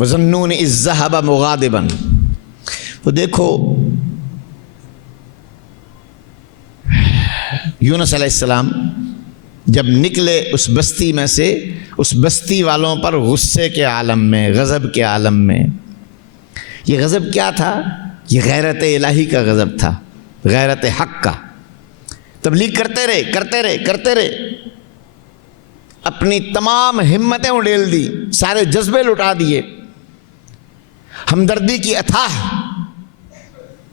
وَظَنُّونِ إِذْ ذَهَبَ مُغَاضِبًا. وہ دیکھو یونس علیہ السلام جب نکلے اس بستی میں سے، اس بستی والوں پر غصے کے عالم میں، غضب کے عالم میں. یہ غضب کیا تھا؟ یہ غیرت الہی کا غضب تھا، غیرت حق کا. تبلیغ کرتے رہے، اپنی تمام ہمتیں اڈیل دی، سارے جذبے لٹا دیے، ہمدردی کی اتھاہ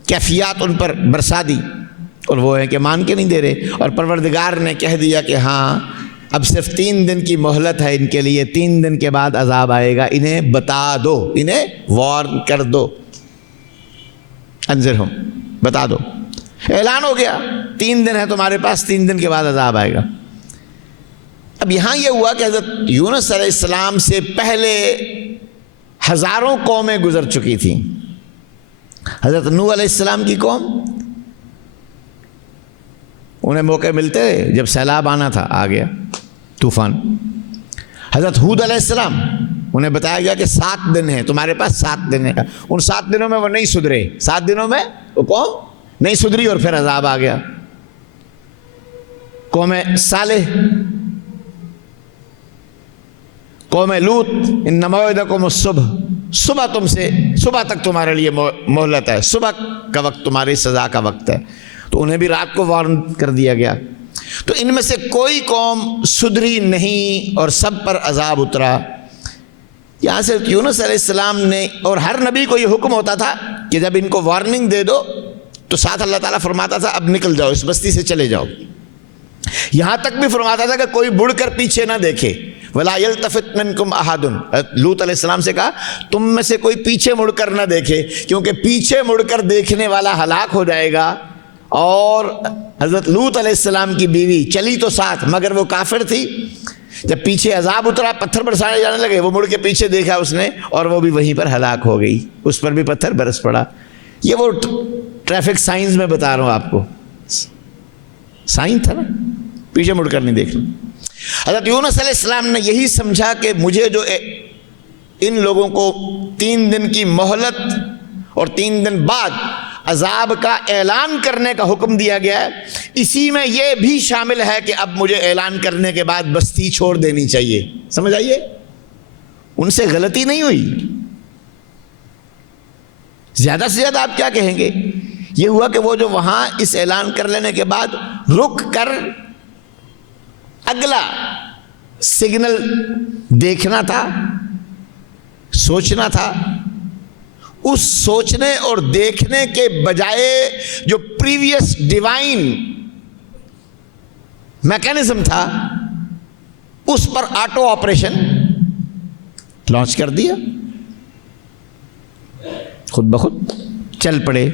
کیفیات ان پر برسا دی، اور وہ ہے کہ مان کے نہیں دے رہے. اور پروردگار نے کہہ دیا کہ ہاں اب صرف 3 دن کی مہلت ہے ان کے لیے، 3 دن کے بعد عذاب آئے گا، انہیں بتا دو، انہیں وارن کر دو. انذرہم، بتا دو. اعلان ہو گیا 3 دن ہے تمہارے پاس، 3 دن کے بعد عذاب آئے گا. اب یہاں یہ ہوا کہ حضرت یونس علیہ السلام سے پہلے ہزاروں قومیں گزر چکی تھیں. حضرت نوح علیہ السلام کی قوم، انہیں موقع ملتے رہے، جب سیلاب آنا تھا آ گیا طوفان. حضرت ہود علیہ السلام، انہیں بتایا گیا کہ 7 دن ہیں تمہارے پاس، 7 دن ہیں. ان 7 دنوں میں وہ نہیں سدھرے، 7 دنوں میں وہ قوم نہیں سدھری اور پھر عذاب آ گیا. قوم صالح، قوم لوط، ان موعدکم الصبح، صبح تک تمہارے لیے مہلت ہے، صبح کا وقت تمہاری سزا کا وقت ہے. تو انہیں بھی رات کو وارن کر دیا گیا. تو ان میں سے کوئی قوم سدھری نہیں اور سب پر عذاب اترا. یہاں سے یونس علیہ السلام نے، اور ہر نبی کو یہ حکم ہوتا تھا کہ جب ان کو وارننگ دے دو تو ساتھ اللہ تعالیٰ فرماتا تھا اب نکل جاؤ، اس بستی سے چلے جاؤ. یہاں تک بھی فرماتا تھا کہ کوئی مڑ کر پیچھے نہ دیکھے. وَلَا يَلْتَفِتْ مِنْكُمْ أَحَدٌ. لوط علیہ السلام سے کہا تم میں سے کوئی پیچھے مڑ کر نہ دیکھے، کیونکہ پیچھے مڑ کر دیکھنے والا ہلاک ہو جائے گا. اور حضرت لوط علیہ السلام کی بیوی چلی تو ساتھ مگر وہ کافر تھی. جب پیچھے عذاب اترا، پتھر برسائے جانے لگے، وہ مڑ کے پیچھے دیکھا اس نے اور وہ بھی وہیں پر ہلاک ہو گئی، اس پر بھی پتھر برس پڑا. یہ وہ ٹریفک سائنس میں بتا رہا ہوں آپ کو، سائن تھا نا، پیچھے مڑ کر نہیں دیکھنا. حضرت یونس علیہ السلام نے یہی سمجھا کہ مجھے جو ان لوگوں کو 3 دن کی مہلت اور 3 دن بعد عذاب کا اعلان کرنے کا حکم دیا گیا ہے، اسی میں یہ بھی شامل ہے کہ اب مجھے اعلان کرنے کے بعد بستی چھوڑ دینی چاہیے. سمجھ آئیے، ان سے غلطی نہیں ہوئی. زیادہ سے زیادہ آپ کیا کہیں گے؟ یہ ہوا کہ وہ جو وہاں اس اعلان کر لینے کے بعد رک کر اگلا سگنل دیکھنا تھا، سوچنا تھا، اس سوچنے اور دیکھنے کے بجائے جو پریویس ڈیوائن میکینزم تھا اس پر آٹو آپریشن لانچ کر دیا، خود بخود چل پڑے.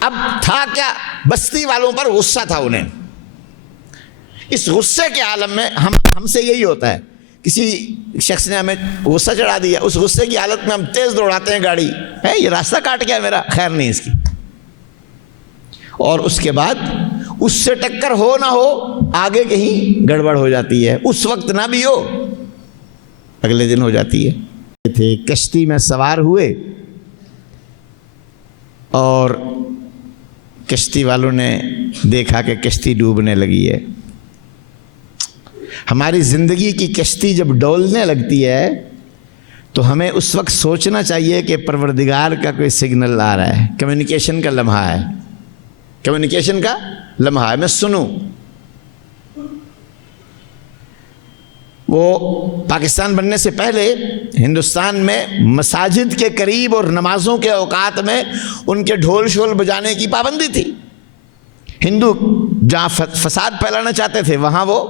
اب تھا کیا؟ بستی والوں پر غصہ تھا انہیں. اس غصے کے عالم میں ہم سے یہی ہوتا ہے، کسی شخص نے ہمیں غصہ چڑھا دیا، اس غصے کی حالت میں ہم تیز دوڑاتے ہیں گاڑی، ہے یہ راستہ کاٹ گیا میرا، خیر نہیں اس کی. اور اس کے بعد اس سے ٹکر ہو نہ ہو، آگے کہیں گڑبڑ ہو جاتی ہے، اس وقت نہ بھی ہو اگلے دن ہو جاتی ہے. تھے کشتی میں سوار ہوئے اور کشتی والوں نے دیکھا کہ کشتی ڈوبنے لگی ہے. ہماری زندگی کی کشتی جب ڈولنے لگتی ہے تو ہمیں اس وقت سوچنا چاہیے کہ پروردگار کا کوئی سگنل آ رہا ہے، کمیونیکیشن کا لمحہ ہے، کمیونیکیشن کا لمحہ ہے، میں سنوں. وہ پاکستان بننے سے پہلے ہندوستان میں مساجد کے قریب اور نمازوں کے اوقات میں ان کے ڈھول شول بجانے کی پابندی تھی. ہندو جہاں فساد پھیلانا چاہتے تھے وہاں وہ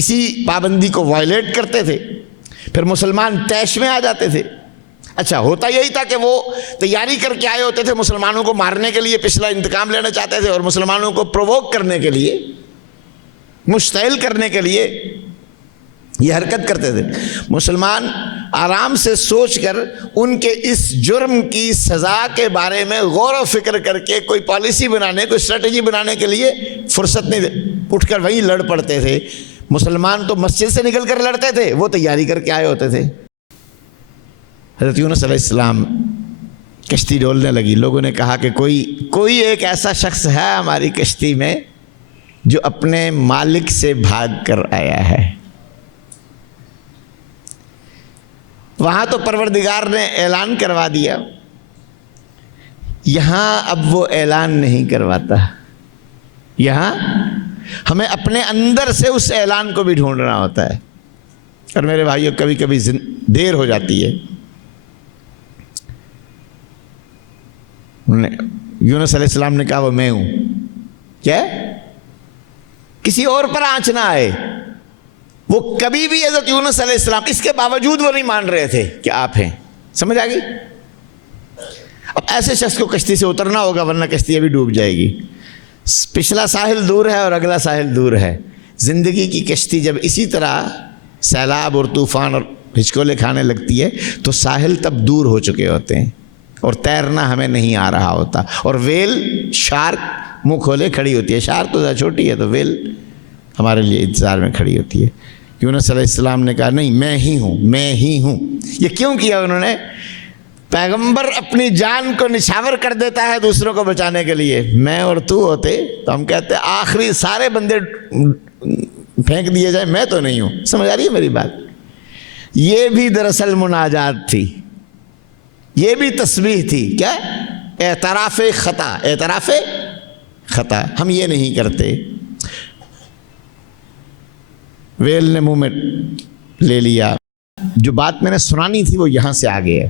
اسی پابندی کو وائلیٹ کرتے تھے. پھر مسلمان طیش میں آ جاتے تھے. اچھا ہوتا یہی تھا کہ وہ تیاری کر کے آئے ہوتے تھے مسلمانوں کو مارنے کے لیے، پچھلا انتقام لینا چاہتے تھے اور مسلمانوں کو پرووک کرنے کے لیے، مشتعل کرنے کے لیے یہ حرکت کرتے تھے. مسلمان آرام سے سوچ کر ان کے اس جرم کی سزا کے بارے میں غور و فکر کر کے کوئی پالیسی بنانے، کوئی اسٹریٹجی بنانے کے لیے فرصت نہیں، اٹھ کر وہیں لڑ پڑتے تھے. مسلمان تو مسجد سے نکل کر لڑتے تھے، وہ تیاری کر کے آئے ہوتے تھے. حضرت یونس علیہ السلام کشتی ڈولنے لگی. لوگوں نے کہا کہ کوئی ایک ایسا شخص ہے ہماری کشتی میں جو اپنے مالک سے بھاگ کر آیا ہے. وہاں تو پروردگار نے اعلان کروا دیا, یہاں اب وہ اعلان نہیں کرواتا. یہاں ہمیں اپنے اندر سے اس اعلان کو بھی ڈھونڈنا ہوتا ہے. اور میرے بھائیوں کبھی کبھی دیر ہو جاتی ہے. یونس علیہ السلام نے کہا وہ میں ہوں. کیا کسی اور پر آنچ نہ آئے. وہ کبھی بھی حضرت یونس علیہ السلام, اس کے باوجود وہ نہیں مان رہے تھے کہ آپ ہیں. سمجھ آ گئی؟ اب ایسے شخص کو کشتی سے اترنا ہوگا ورنہ کشتی ابھی ڈوب جائے گی. پچھلا ساحل دور ہے اور اگلا ساحل دور ہے. زندگی کی کشتی جب اسی طرح سیلاب اور طوفان اور ہچکولے کھانے لگتی ہے تو ساحل تب دور ہو چکے ہوتے ہیں اور تیرنا ہمیں نہیں آ رہا ہوتا. اور ویل, شارک منہ کھولے کھڑی ہوتی ہے. شارک تو ذرا چھوٹی ہے تو ویل ہمارے لیے انتظار میں کھڑی ہوتی ہے. یونس علیہ السلام نے کہا نہیں, میں ہی ہوں, میں ہی ہوں. یہ کیوں کیا انہوں نے؟ پیغمبر اپنی جان کو نچھاور کر دیتا ہے دوسروں کو بچانے کے لیے. میں اور تو ہوتے تو ہم کہتے آخری سارے بندے پھینک دیے جائیں, میں تو نہیں ہوں. سمجھ آ رہی ہے میری بات؟ یہ بھی دراصل مناجات تھی, یہ بھی تسبیح تھی. کیا؟ اعتراف خطا. اعتراف خطا ہم یہ نہیں کرتے. ویل نے منہ میں لے لیا. جو بات میں نے سنانی تھی وہ یہاں سے آگے ہے.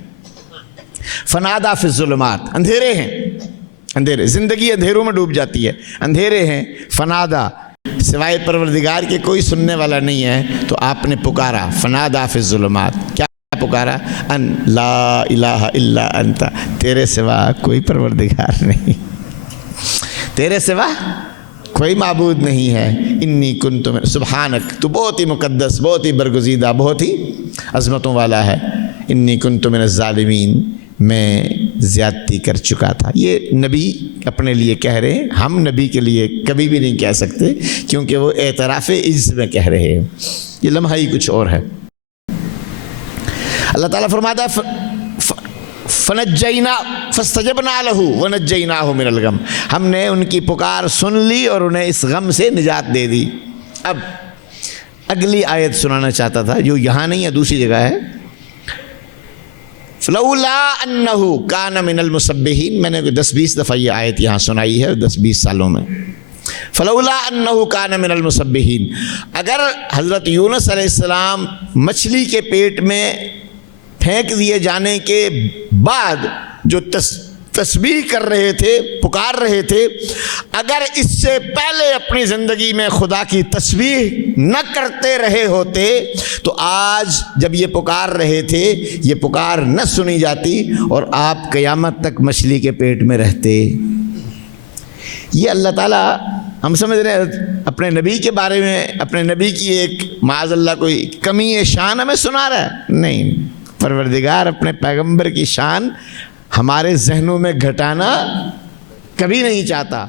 فنادا فی الظلمات, اندھیرے ہیں, اندھیرے, زندگی اندھیروں میں ڈوب جاتی ہے, اندھیرے ہیں. فنادا, سوائے پروردگار کے کوئی سننے والا نہیں ہے, تو آپ نے پکارا. فنادا فی الظلمات, کیا پکارا؟ ان لا الہ الا انت, تیرے سوا کوئی پروردگار نہیں, تیرے سوا کوئی معبود نہیں ہے. انی کنت من, سبحانک, تو بہت ہی مقدس, بہت ہی برگزیدہ, بہت ہی عظمتوں والا ہے. انی کنت من الظالمین, میں زیادتی کر چکا تھا. یہ نبی اپنے لیے کہہ رہے ہیں, ہم نبی کے لیے کبھی بھی نہیں کہہ سکتے کیونکہ وہ اعتراف عجز میں کہہ رہے ہیں. یہ لمحہ ہی کچھ اور ہے. اللہ تعالیٰ فرماتا ہے فنجینا فاستجبنا لہ ونجیناہ من الغم, ہم نے ان کی پکار سن لی اور انہیں اس غم سے نجات دے دی. اب اگلی آیت سنانا چاہتا تھا جو یہاں نہیں ہے, دوسری جگہ ہے. فلولا انہ کان من المسبحین, میں نے 10-20 دفعہ یہ آیت یہاں سنائی ہے 10-20 سالوں میں. فلولا انہ کان من المسبحین, اگر حضرت یونس علیہ السلام مچھلی کے پیٹ میں پھینک دیے جانے کے بعد جو تسبیح کر رہے تھے, پکار رہے تھے, اگر اس سے پہلے اپنی زندگی میں خدا کی تسبیح نہ کرتے رہے ہوتے تو آج جب یہ پکار رہے تھے یہ پکار نہ سنی جاتی اور آپ قیامت تک مچھلی کے پیٹ میں رہتے. یہ اللہ تعالیٰ, ہم سمجھ رہے ہیں اپنے نبی کے بارے میں, اپنے نبی کی ایک معاذ اللہ کوئی کمی شان ہمیں سنا رہا ہے؟ نہیں, پروردگار اپنے پیغمبر کی شان ہمارے ذہنوں میں گھٹانا کبھی نہیں چاہتا.